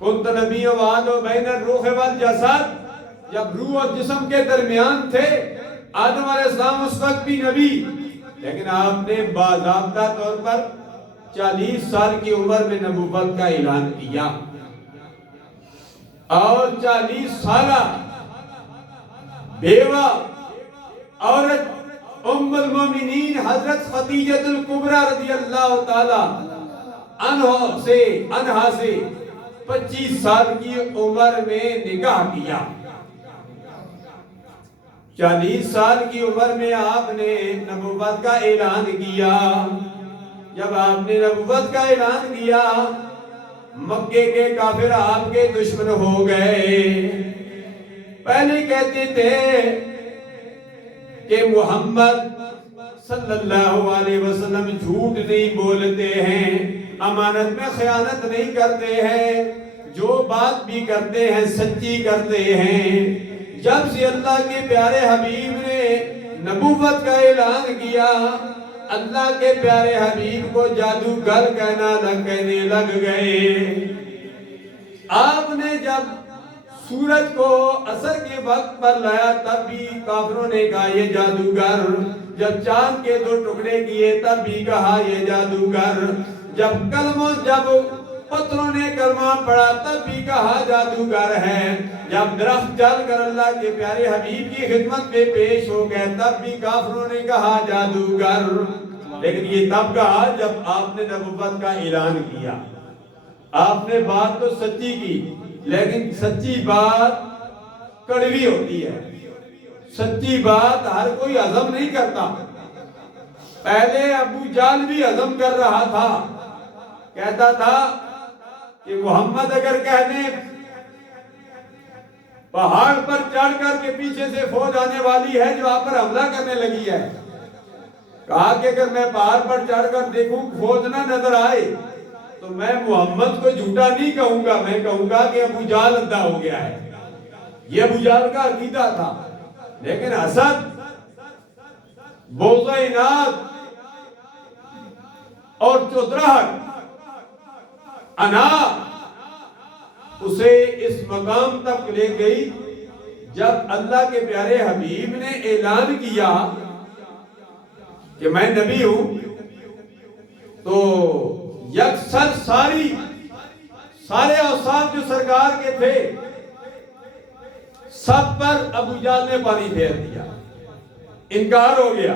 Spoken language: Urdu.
کنت نبی وعد و بین الروح والجسد، جب روح اور جسم کے درمیان تھے آدم علیہ السلام اس وقت بھی نبی، لیکن آپ نے باضابطہ طور پر 40 سال کی عمر میں نبوت کا اعلان کیا، اور 40 سالہ بیوہ عورت ام المومنین حضرت خدیجہ الکبریٰ رضی اللہ تعالی عنہا سے 25 سال کی عمر میں نکاح کیا۔ 40 سال کی عمر میں آپ نے نبوت کا اعلان کیا۔ جب آپ نے نبوت کا اعلان کیا، مکے کے کافر آپ کے دشمن ہو گئے۔ پہلے کہتے تھے کہ محمد صلی اللہ علیہ وسلم جھوٹ نہیں بولتے ہیں، امانت میں خیانت نہیں کرتے ہیں، جو بات بھی کرتے ہیں سچی کرتے ہیں۔ جب سے اللہ کے پیارے حبیب نے نبوت کا اعلان کیا، اللہ کے پیارے حبیب کو جادوگر کہنے لگ گئے۔ آپ نے جب سورج کو عصر کے وقت پر لایا تب بھی کافروں نے کہا یہ جادوگر، جب چاند کے 2 ٹکڑے کیے تب بھی کہا یہ جادوگر، جب پتھروں نے کلمہ پڑھا تب بھی کہا جادوگر ہے، جب درخت چل کر اللہ کے پیارے حبیب کی خدمت میں پیش ہو گئے تب بھی کافروں نے کہا جادوگر۔ لیکن یہ تب کہا جب آپ نے نبوت کا اعلان کیا۔ آپ نے بات تو سچی کی، لیکن سچی بات کڑوی ہوتی ہے، سچی بات ہر کوئی ہضم نہیں کرتا۔ پہلے ابو جہل بھی ہضم کر رہا تھا، کہتا تھا کہ محمد اگر کہنے پہاڑ پر چڑھ کر کے پیچھے سے فوج آنے والی ہے جو آپ پر حملہ کرنے لگی ہے، کہا کہ اگر میں پہاڑ پر چڑھ کر دیکھوں فوج نہ نظر آئے تو میں محمد کو جھوٹا نہیں کہوں گا، میں کہوں گا کہ ابو جہل اندھا ہو گیا ہے۔ یہ ابو جہل کا عقیدہ تھا۔ لیکن حسد، بغض و عناد اور چودراہٹ، انا اسے اس مقام تک لے گئی جب اللہ کے پیارے حبیب نے اعلان کیا کہ میں نبی ہوں، تو یکسر سارے اوصاف جو سرکار کے تھے سب پر ابو جہل نے پانی پھیر دیا، انکار ہو گیا۔